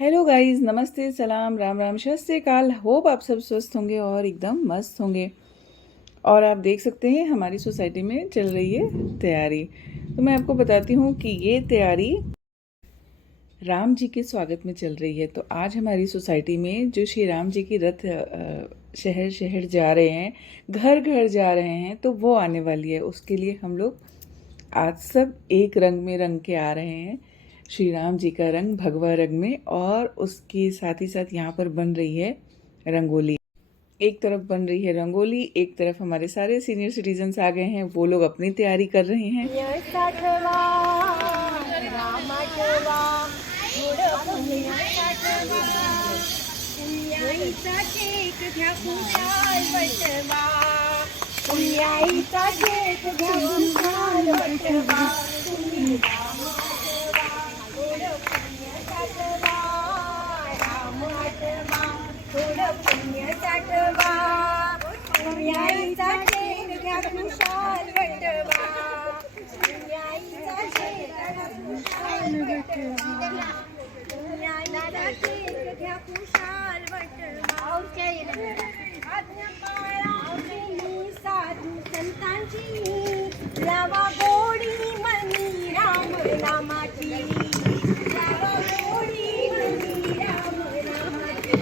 Hello guys, नमस्ते, सलाम, राम राम, सत श्री अकाल। होप आप सब स्वस्थ होंगे और एकदम मस्त होंगे। और आप देख सकते हैं हमारी सोसाइटी में चल रही है तैयारी। तो मैं आपको बताती हूँ कि ये तैयारी राम जी के स्वागत में चल रही है। तो आज हमारी सोसाइटी में जो श्री राम जी की रथ शहर शहर जा रहे हैं, घर घर जा रहे हैं, तो वो आने वाली है। उसके लिए हम लोग आज सब एक रंग में रंग के आ रहे हैं। श्री राम जी का रंग भगवा रंग में, और उसके साथ ही साथ यहाँ पर बन रही है रंगोली। एक तरफ बन रही है रंगोली, एक तरफ हमारे सारे सीनियर सिटीजन्स आ गए हैं, वो लोग अपनी तैयारी कर रहे हैं। साधू संतांची लावा गोडी मनी राम नामाची, लावा गोडी मनी राम नामाची,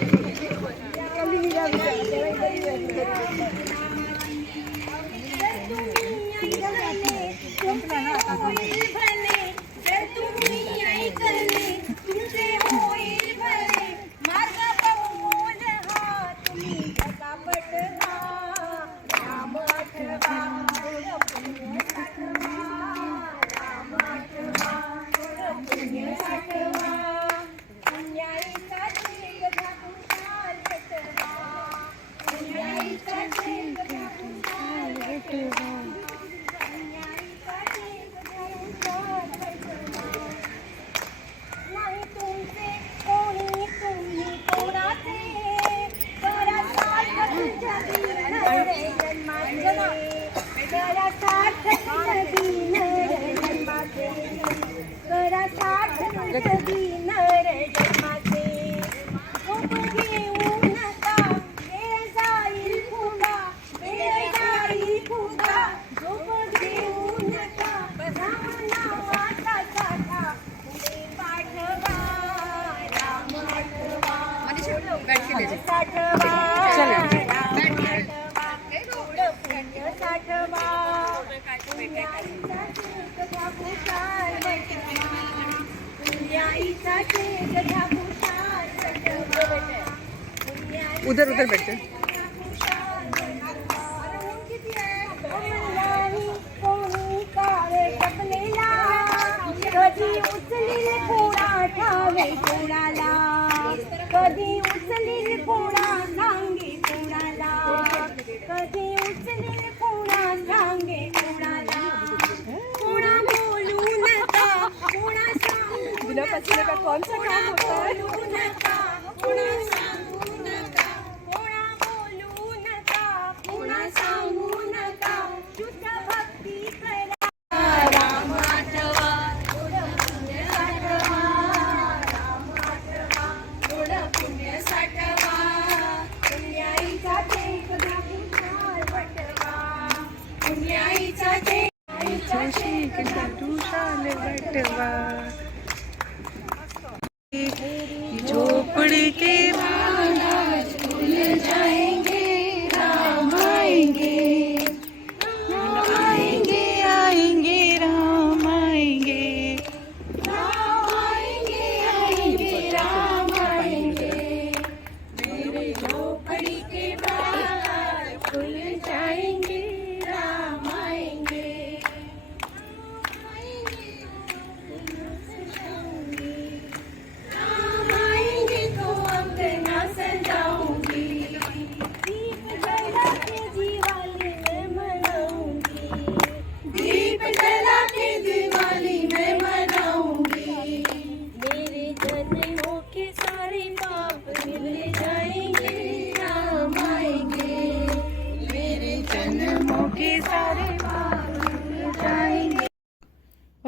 उधर उधर बैठते। कधी उचलील कोणा ठावे कोणाला, कधी उचलील कोणा सांगे कोणाला, कधी उचलील कोणा सांगे कोणाला, कोणा बोलू नका, कोणा सांगू नका, कोणा बोलू नका, कोणा सांगू नका, कोणा बोलू नका, कोणा सांगू नका, शुद्ध भक्ती करा राम आठवा, झोपड़ी के बाद खुल जाएंगे, राम आएंगे, राम आएंगे, आएंगे, राम आएंगे, राम आएंगे, आएंगे, राम आएंगे, मेरे झोपड़ी के बाद खुल जाएंगे, राम आएंगे, राम आएंगे तो अंगना सजाऊंगी,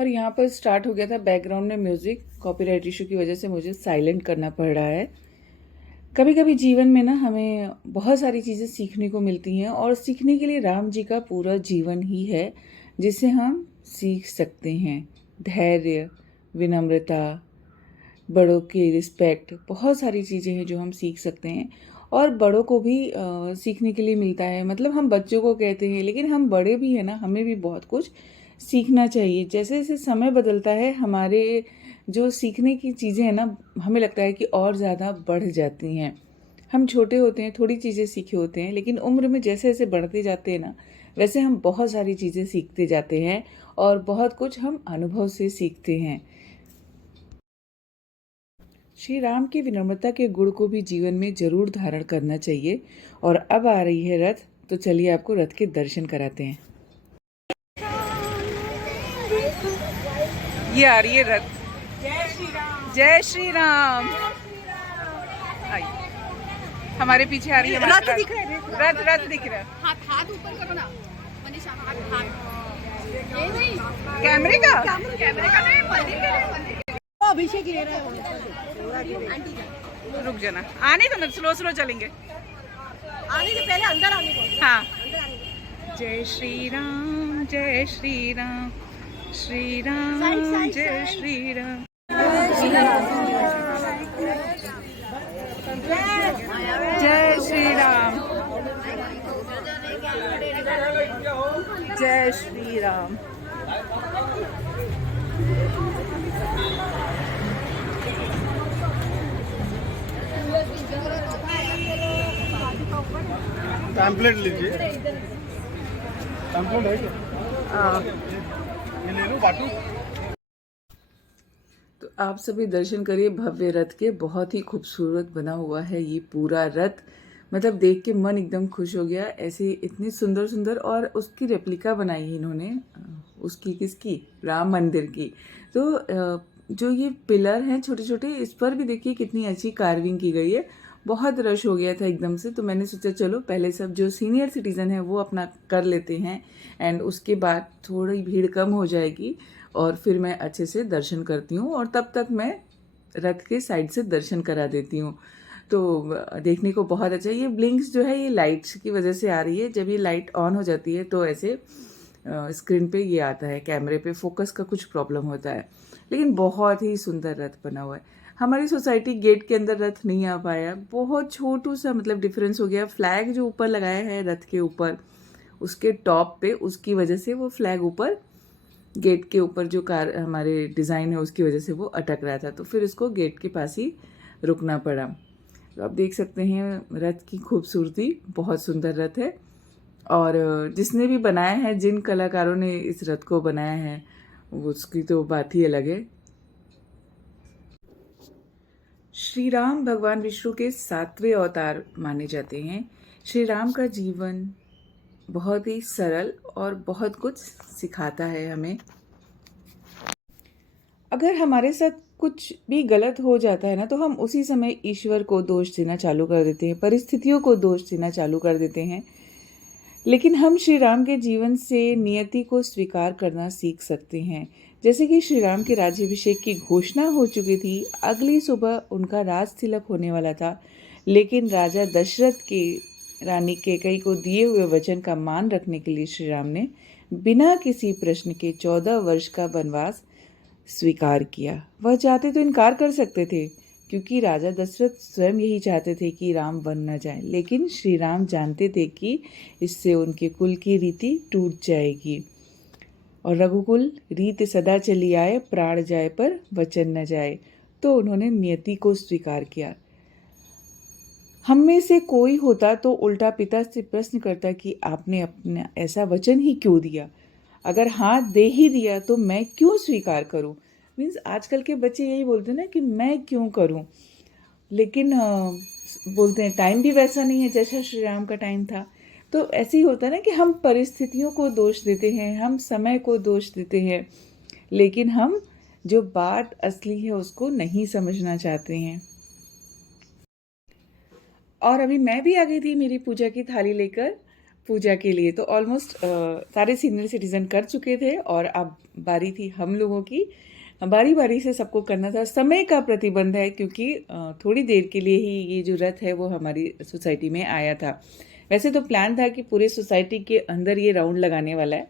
और यहाँ पर स्टार्ट हो गया था बैकग्राउंड में म्यूज़िक। कॉपीराइट इशू की वजह से मुझे साइलेंट करना पड़ रहा है। कभी कभी जीवन में ना हमें बहुत सारी चीज़ें सीखने को मिलती हैं, और सीखने के लिए राम जी का पूरा जीवन ही है जिसे हम सीख सकते हैं। धैर्य, विनम्रता, बड़ों की रिस्पेक्ट, बहुत सारी चीज़ें हैं जो हम सीख सकते हैं। और बड़ों को भी सीखने के लिए मिलता है। मतलब हम बच्चों को कहते हैं, लेकिन हम बड़े भी हैं ना, हमें भी बहुत कुछ सीखना चाहिए। जैसे जैसे समय बदलता है, हमारे जो सीखने की चीज़ें हैं ना, हमें लगता है कि और ज़्यादा बढ़ जाती हैं। हम छोटे होते हैं, थोड़ी चीज़ें सीखे होते हैं, लेकिन उम्र में जैसे जैसे बढ़ते जाते हैं ना, वैसे हम बहुत सारी चीज़ें सीखते जाते हैं, और बहुत कुछ हम अनुभव से सीखते हैं। श्री राम की विनम्रता के गुण को भी जीवन में जरूर धारण करना चाहिए। और अब आ रही है रथ, तो चलिए आपको रथ के दर्शन कराते हैं। ये आ रही है रथ। जय श्री राम। जय श्री राम। आई, हमारे पीछे आ रही है रथ दिख रहा है, रथ रथ दिख रहा है। हाथ हाथ ऊपर करो ना मनीषा, हाथ ये नहीं कैमरे का कैमरे का नहीं, मंदिर के अभिषेक ले रहे हो। रुक जाना, आने दो ना, स्लो स्लो चलेंगे। आने से पहले अंदर आने को। हाँ। जय श्री राम, जय श्री राम, श्री राम जय श्री राम। जय श्री राम, जय श्री राम। पैम्पलेट लीजिए। पैम्पलेट है क्या? ये ले लो, बाटू। तो आप सभी दर्शन करिए भव्य रथ के। बहुत ही खूबसूरत बना हुआ है ये पूरा रथ। मतलब देख के मन एकदम खुश हो गया। ऐसे इतनी सुंदर सुंदर, और उसकी रेप्लिका बनाई है इन्होंने। उसकी किसकी? राम मंदिर की। तो जो ये पिलर हैं छोटे छोटे, इस पर भी देखिए कितनी अच्छी कार्विंग की गई है। बहुत रश हो गया था एकदम से, तो मैंने सोचा चलो पहले सब जो सीनियर सिटीज़न है वो अपना कर लेते हैं, एंड उसके बाद थोड़ी भीड़ कम हो जाएगी, और फिर मैं अच्छे से दर्शन करती हूँ। और तब तक मैं रथ के साइड से दर्शन करा देती हूँ। तो देखने को बहुत अच्छा। ये ब्लिंक्स जो है ये लाइट्स की वजह से आ रही है। जब ये लाइट ऑन हो जाती है तो ऐसे स्क्रीन पे ये आता है, कैमरे पे फोकस का कुछ प्रॉब्लम होता है। लेकिन बहुत ही सुंदर रथ बना हुआ है। हमारी सोसाइटी गेट के अंदर रथ नहीं आ पाया, बहुत छोटू सा मतलब डिफरेंस हो गया। फ्लैग जो ऊपर लगाया है रथ के ऊपर, उसके टॉप पे, उसकी वजह से वो फ्लैग ऊपर गेट के ऊपर जो कार हमारे डिज़ाइन है उसकी वजह से वो अटक रहा था, तो फिर उसको गेट के पास ही रुकना पड़ा। तो आप देख सकते हैं रथ की खूबसूरती। बहुत सुंदर रथ है। और जिसने भी बनाया है, जिन कलाकारों ने इस रथ को बनाया है, उसकी तो बात ही अलग है। श्री राम भगवान विष्णु के 7वें अवतार माने जाते हैं। श्री राम का जीवन बहुत ही सरल और बहुत कुछ सिखाता है हमें। अगर हमारे साथ कुछ भी गलत हो जाता है ना, तो हम उसी समय ईश्वर को दोष देना चालू कर देते हैं, परिस्थितियों को दोष देना चालू कर देते हैं। लेकिन हम श्री राम के जीवन से नियति को स्वीकार करना सीख सकते हैं। जैसे कि श्री राम के राज्याभिषेक की घोषणा हो चुकी थी, अगली सुबह उनका राज तिलक होने वाला था, लेकिन राजा दशरथ के रानी कैकेयी को दिए हुए वचन का मान रखने के लिए श्री राम ने बिना किसी प्रश्न के 14 वर्ष का वनवास स्वीकार किया। वह चाहते तो इनकार कर सकते थे, क्योंकि राजा दशरथ स्वयं यही चाहते थे कि राम वन न जाए, लेकिन श्री राम जानते थे कि इससे उनके कुल की रीति टूट जाएगी। और रघुकुल रीत सदा चली आए, प्राण जाए पर वचन न जाए। तो उन्होंने नियति को स्वीकार किया। हम में से कोई होता तो उल्टा पिता से प्रश्न करता कि आपने अपना ऐसा वचन ही क्यों दिया? अगर हाँ दे ही दिया तो मैं क्यों स्वीकार करूं? मीन्स आजकल के बच्चे यही बोलते हैं ना कि मैं क्यों करूं। लेकिन बोलते हैं टाइम भी वैसा नहीं है जैसा श्री राम का टाइम था। तो ऐसे ही होता है ना कि हम परिस्थितियों को दोष देते हैं, हम समय को दोष देते हैं, लेकिन हम जो बात असली है उसको नहीं समझना चाहते हैं। और अभी मैं भी आ गई थी मेरी पूजा की थाली लेकर। पूजा के लिए। तो ऑलमोस्ट सारे सीनियर सिटीजन कर चुके थे और अब बारी थी हम लोगों की। बारी बारी से सबको करना था। समय का प्रतिबंध है क्योंकि थोड़ी देर के लिए ही ये जो रथ है वो हमारी सोसाइटी में आया था। वैसे तो प्लान था कि पूरे सोसाइटी के अंदर ये राउंड लगाने वाला है,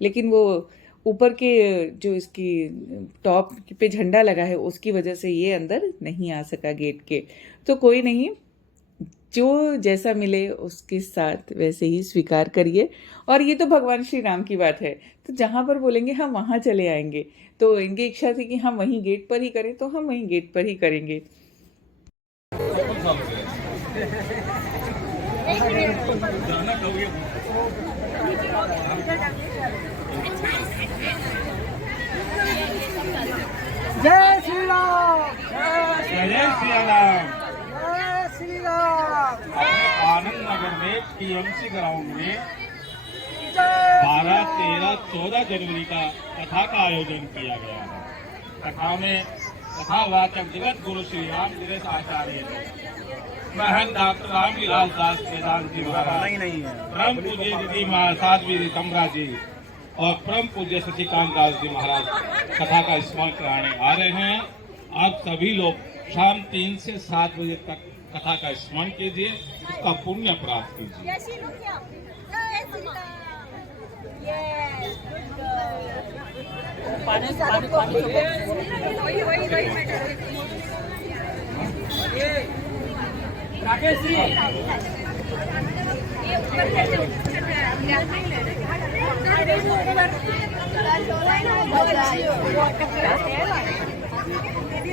लेकिन वो ऊपर के जो इसकी टॉप पे झंडा लगा है उसकी वजह से ये अंदर नहीं आ सका गेट के। तो कोई नहीं, जो जैसा मिले उसके साथ वैसे ही स्वीकार करिए। और ये तो भगवान श्री राम की बात है, तो जहाँ पर बोलेंगे हम वहाँ चले आएंगे। तो इनकी इच्छा थी कि हम वहीं गेट पर ही करें, तो हम वहीं गेट पर ही करेंगे। जय श्री राम, जय श्री राम। जय श्री राम। आनंद नगर में टीएमसी ग्राउंड में 12, 13, 14 जनवरी का कथा का आयोजन किया गया है। कथा में कथावाचक जगत गुरु श्री राम दिनेश आचार्य, महंत डॉक्टर रामविलास दास वेदांत जी महाराज, परम पूज्य दीदी माँ साध्वी तमरा जी और परम पूज्य शशिकांत दास जी महाराज कथा का स्मरण कराने आ रहे हैं। आप सभी लोग शाम 3 से 7 बजे तक कथा का स्मरण कीजिए, उसका पुण्य प्राप्त कीजिए।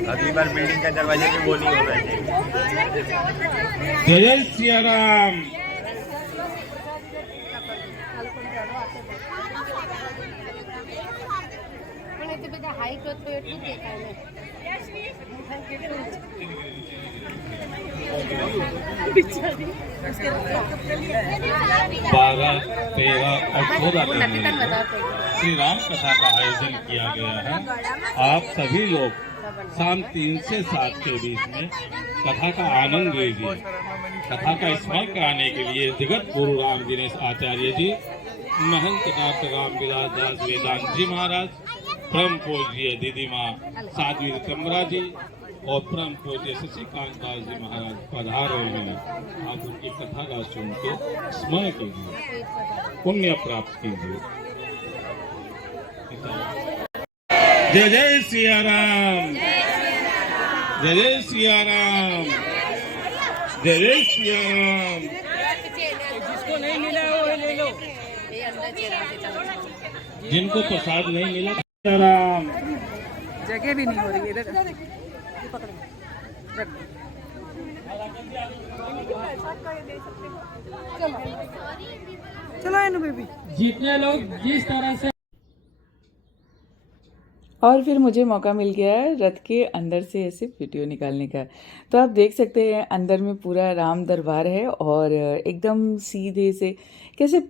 अगली बार बिल्डिंग का दरवाजे पे वो नहीं होना चाहिए। जय श्री राम। हाइट तो એટલું દેખાય ને 12, 13 और 14 श्री राम कथा का आयोजन किया गया है। आप सभी लोग शाम 3 से 7 के बीच में कथा का आनंद लीजिए। कथा का स्मरण कराने के लिए जगत गुरु राम दिनेश आचार्य जी, महंत डॉक्टर रामविलास दास वेदांत जी महाराज, परम पूज्य दीदी माँ साध्वी तमरा जी और परम पूज्य शशिकांत दास जी महाराज पधार रहे हैं। आप उनकी कथा का सुन के स्मरण कीजिए, पुण्य प्राप्त कीजिए। जय जय सिया राम, जय जय सिया राम, जय जय सिया राम। जिसको नहीं मिला वो ले लो। जिनको प्रसाद नहीं मिला, सिया राम। जगह भी नहीं हो रही इधर। चलो एनु बेबी। जितने लोग जिस तरह से और फिर मुझे मौका मिल गया है रथ के अंदर से ऐसे वीडियो निकालने का। तो आप देख सकते हैं अंदर में पूरा राम दरबार है और एकदम सीधे से कैसे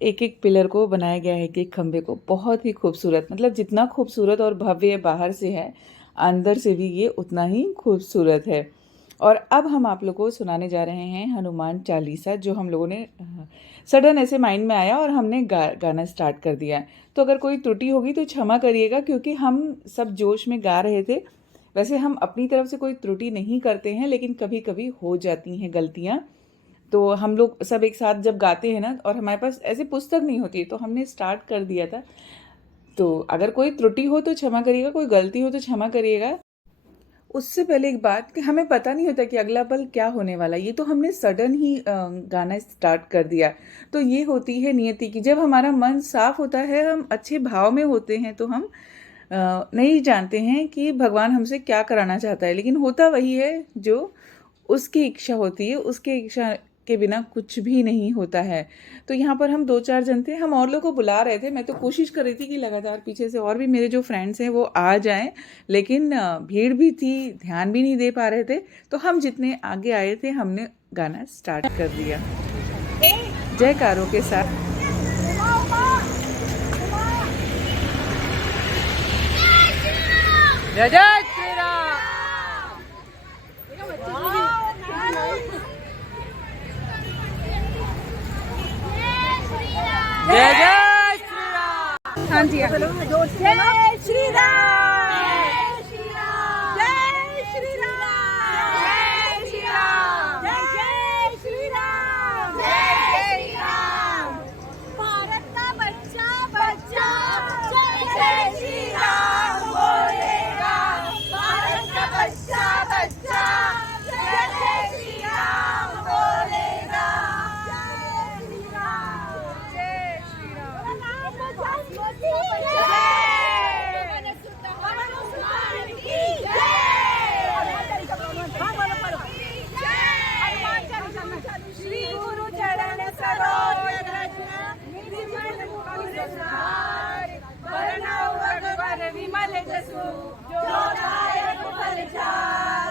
एक एक पिलर को बनाया गया है, एक एक खंभे को। बहुत ही खूबसूरत, मतलब जितना खूबसूरत और भव्य बाहर से है, अंदर से भी ये उतना ही खूबसूरत है। और अब हम आप लोगों को सुनाने जा रहे हैं हनुमान चालीसा, जो हम लोगों ने सडन ऐसे माइंड में आया और हमने गाना स्टार्ट कर दिया। तो अगर कोई त्रुटि होगी तो क्षमा करिएगा, क्योंकि हम सब जोश में गा रहे थे। वैसे हम अपनी तरफ से कोई त्रुटि नहीं करते हैं, लेकिन कभी कभी हो जाती हैं गलतियाँ। तो हम लोग सब एक साथ जब गाते हैं ना, और हमारे पास ऐसे पुस्तक नहीं होती है, तो हमने स्टार्ट कर दिया था। तो अगर कोई त्रुटि हो तो क्षमा करिएगा, कोई गलती हो तो क्षमा करिएगा। उससे पहले एक बात कि हमें पता नहीं होता कि अगला पल क्या होने वाला, ये तो हमने सडन ही गाना स्टार्ट कर दिया। तो ये होती है नियति की। जब हमारा मन साफ होता है, हम अच्छे भाव में होते हैं, तो हम नहीं जानते हैं कि भगवान हमसे क्या कराना चाहता है, लेकिन होता वही है जो उसकी इच्छा होती है। उसकी इच्छा के बिना कुछ भी नहीं होता है। तो यहाँ पर हम 2-4 जन थे, हम और लोगों को बुला रहे थे। मैं तो कोशिश कर रही थी कि लगातार पीछे से और भी मेरे जो फ्रेंड्स हैं वो आ जाएं, लेकिन भीड़ भी थी, ध्यान भी नहीं दे पा रहे थे। तो हम जितने आगे आए थे हमने गाना स्टार्ट कर दिया जयकारों के साथ। जय जय श्री राम। जय श्री राम, जय श्री राम, जय श्री राम, जय श्री राम, जय श्री राम, जय श्री राम। भारत का बच्चा बच्चा जय जय श्री राम बोलेगा। भारत का बच्चा बच्चा जय जय श्री राम बोलेगा। जय श्री राम, जय श्री राम। श्री गुरु चरण सरोज रज निर्मल मुकुर सुधार। वरनौ रघुवर विमल जसु जो दायक फल चार।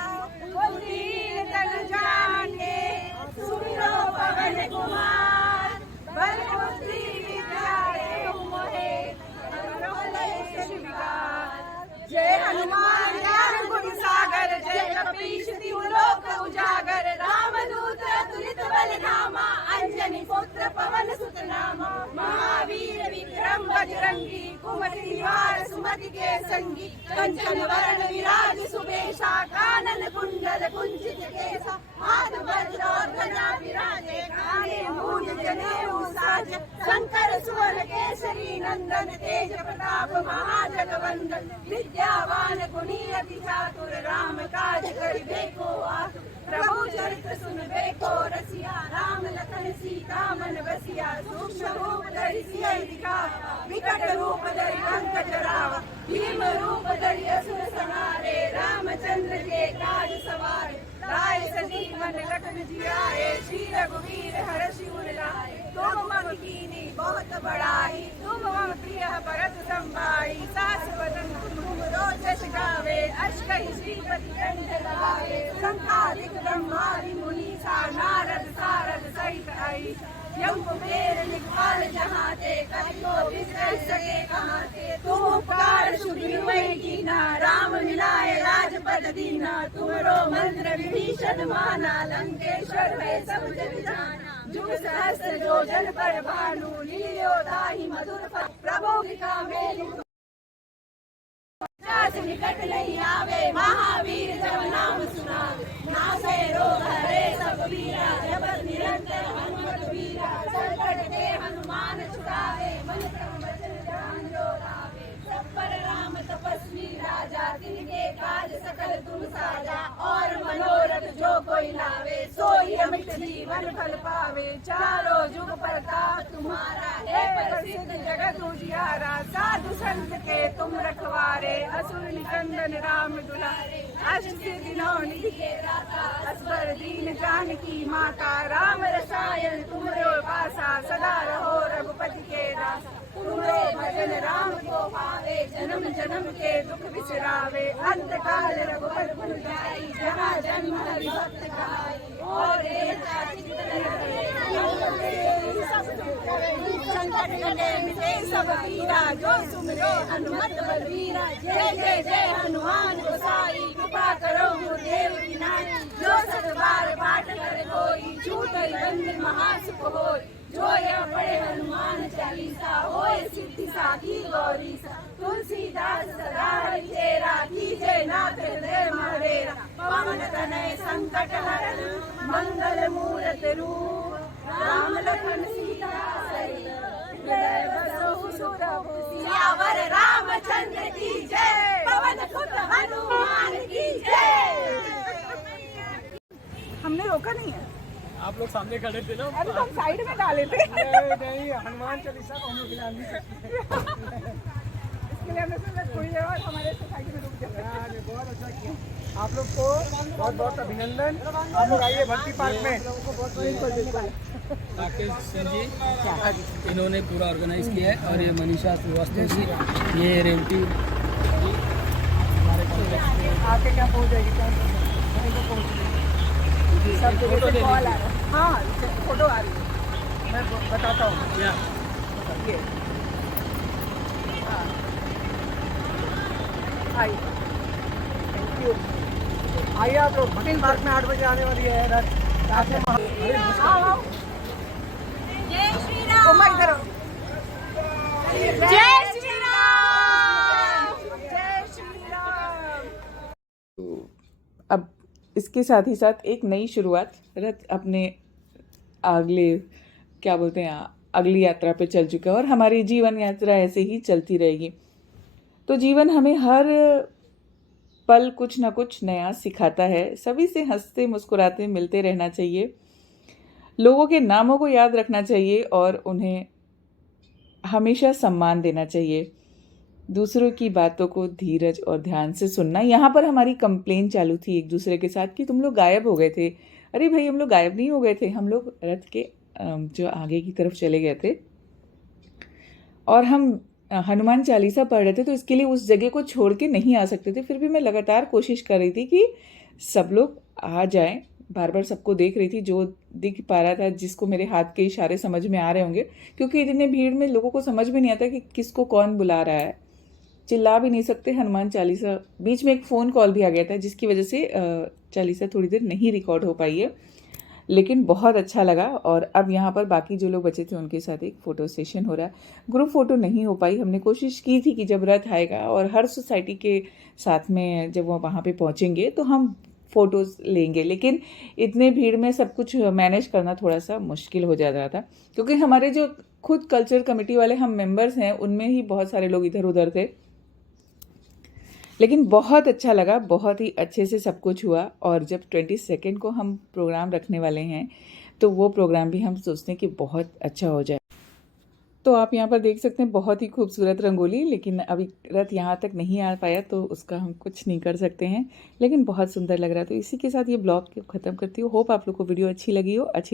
बुद्धि तन जाने सुमिरो पवन कुमार। बल बुद्धि विद्या देहु मोहे जय हनुमान ज्ञान गुण सागर। जय कपीश तिहु लोक उजागर। रामदूत तुलित बल धामा। अंजनी पुत्र पवन सुत नामा। महावीर विक्रम बजरंगी। कुमति निवार सुमति के संगी। कंचन वरण विराज सुबेशा। कानन कुंडल कुंचित केसा। हाथ वज्र और ध्वजा विराजे। काने मूंज जनेऊ साज। शंकर सुवन केसरी नंदन। तेज प्रताप महाजगवंदन। विद्यावान गुणी अति चातुर। राम काज करिबे को आतुर। प्रभु चरित्र सुनबे को रसिया। राम लखन सीता मन बसिया। सूक्ष्म रूप धरि सियहि दिखावा। विकट रूप धरि लंक जरावा। भीम रूप धरि असुर संहारे। रामचंद्र के काज सवारे। लाए सजीवन लखन जियाए। श्री रघुवीर हरषि उर लाए। तुम मम कीनी बहुत बड़ाई। तुम मम प्रिय भरत संभाई। सास बदन तुम रोजस गावे। अष्टहि श्रीपति कंठ लगावे। संकालिक ब्रह्मादि मुनीसा। नारद सारद सहित अहिसा। यम कुबेर निखाल जहाँ ते। कलियो विसर सके कहाँ ते। तुम उपकार सुग्रीव में कीना। राम मिलाए राजपद दीना। तुमरो मंत्र विभीषण माना। लंकेश्वर है सब जग जाना। जुग सहस्र जो जन पर भानु। लील्यो दाहि मधुर फल। प्रभु कृपा मेलि निकट नहीं आवे। महावीर जब नाम सुनावे। नासे रोग हरे सब वीरा। जपत निरंतर हनुमत वीरा। संकट ते हनुमान छुड़ावे। मन क्रम वचन ध्यान जो लावे। सब पर राम तपस्वी राजा। तिनके काज सकल तुम साजा। और मनोरथ जो कोई लावे। सोई अमित जीवन फल पावे। चारों जुग प्रताप तुम्हारा। हे प्रसिद्ध जगत उजियारा। साधु संत के तुम रखवारे। असुर निकंदन राम दुलारे। अष्ट सिद्धि नौ निधि के दाता। असबर दीन जानकी माता। राम रसायन तुमरो वासा। सदा रहो रघुपति के दासा। तुमरो भजन राम को पावे। जन्म जन्म के दुख बिसरावे। अंत काल रघुवर पुर जाई। जहाँ जन्म हरि भक्त कहाई। और संकट कटे मिटे सब पीरा। जो सुमिरो हनुमत बलवीरा। जय जय जय हनुमान गोसाई। कृपा करो गुरुदेव की नाई। जो सत बार पाठ कर कोई। छूटई बंधन महासुख होई। जो यह पढ़े हनुमान चालीसा। होए सिद्धि साखी गौरीसा। तुलसीदास सदा हरिचेरा। कीजे नाथ हृदय महरेरा। पवन तनय संकट हरन। मंगल मूरत रूप। राम लखन सीता सहित हृदय बसहु सुरभु। सियावर रामचंद्र की जय। पवन सुत हनुमान की जय। हमने रोका नहीं है। आप लोग सामने खड़े थे ना। अरे हम साइड में डाले थे। नहीं हनुमान चालीसा को हम लोग गिरा नहीं सकते। इसके लिए हमने सोचा थोड़ी देर बाद हमारे सोसाइटी में रुक जाए। बहुत अच्छा किया। आप लोग को बहुत बहुत अभिनंदन। आप लोग आइए भक्ति पार्क में। राकेश सिंह जी इन्होंने पूरा ऑर्गेनाइज किया है। और ये मनीषा श्रीवास्तव जी ये रेवती आके क्या पहुंच जाएगी। सब जगह से कॉल आ रहा है। हाँ फोटो आ रही है। मैं बताता हूँ। ये आइए। Thank you. आइए आप लोग भक्ति पार्क में 8 बजे आने वाली है। जय श्री राम। इधर जय श्री राम। इसके साथ ही साथ एक नई शुरुआत, रथ अपने अगले क्या बोलते हैं अगली यात्रा पे चल चुका है और हमारी जीवन यात्रा ऐसे ही चलती रहेगी। तो जीवन हमें हर पल कुछ ना कुछ नया सिखाता है। सभी से हंसते मुस्कुराते मिलते रहना चाहिए, लोगों के नामों को याद रखना चाहिए और उन्हें हमेशा सम्मान देना चाहिए। दूसरों की बातों को धीरज और ध्यान से सुनना। यहाँ पर हमारी कंप्लेन चालू थी एक दूसरे के साथ कि तुम लोग गायब हो गए थे। अरे भाई, हम लोग गायब नहीं हो गए थे, हम लोग रथ के जो आगे की तरफ चले गए थे और हम हनुमान चालीसा पढ़ रहे थे, तो इसके लिए उस जगह को छोड़ के नहीं आ सकते थे। फिर भी मैं लगातार कोशिश कर रही थी कि सब लोग आ जाएं। बार बार सबको देख रही थी, जो दिख पा रहा था, जिसको मेरे हाथ के इशारे समझ में आ रहे होंगे, क्योंकि इतने भीड़ में लोगों को समझ में नहीं आता कि किसको कौन बुला रहा है। चिल्ला भी नहीं सकते हनुमान चालीसा। बीच में एक फ़ोन कॉल भी आ गया था जिसकी वजह से चालीसा थोड़ी देर नहीं रिकॉर्ड हो पाई है, लेकिन बहुत अच्छा लगा। और अब यहाँ पर बाकी जो लोग बचे थे उनके साथ एक फ़ोटो सेशन हो रहा है। ग्रुप फ़ोटो नहीं हो पाई। हमने कोशिश की थी कि जब रथ आएगा और हर सोसाइटी के साथ में जब वो वहाँ पे पहुँचेंगे तो हम फ़ोटोज़ लेंगे, लेकिन इतने भीड़ में सब कुछ मैनेज करना थोड़ा सा मुश्किल हो जा रहा था, क्योंकि हमारे जो खुद कल्चर कमेटी वाले हम मेंबर्स हैं उनमें ही बहुत सारे लोग इधर उधर थे। लेकिन बहुत अच्छा लगा, बहुत ही अच्छे से सब कुछ हुआ। और जब 22 को हम प्रोग्राम रखने वाले हैं तो वो प्रोग्राम भी हम सोचते हैं कि बहुत अच्छा हो जाए। तो आप यहाँ पर देख सकते हैं बहुत ही खूबसूरत रंगोली, लेकिन अभी रथ यहाँ तक नहीं आ पाया तो उसका हम कुछ नहीं कर सकते हैं, लेकिन बहुत सुंदर लग रहा है। तो इसी के साथ ये ब्लॉग ख़त्म करती हूँ। होप आप लोग को वीडियो अच्छी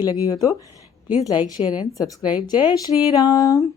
लगी हो तो please like share and subscribe. जय श्री राम।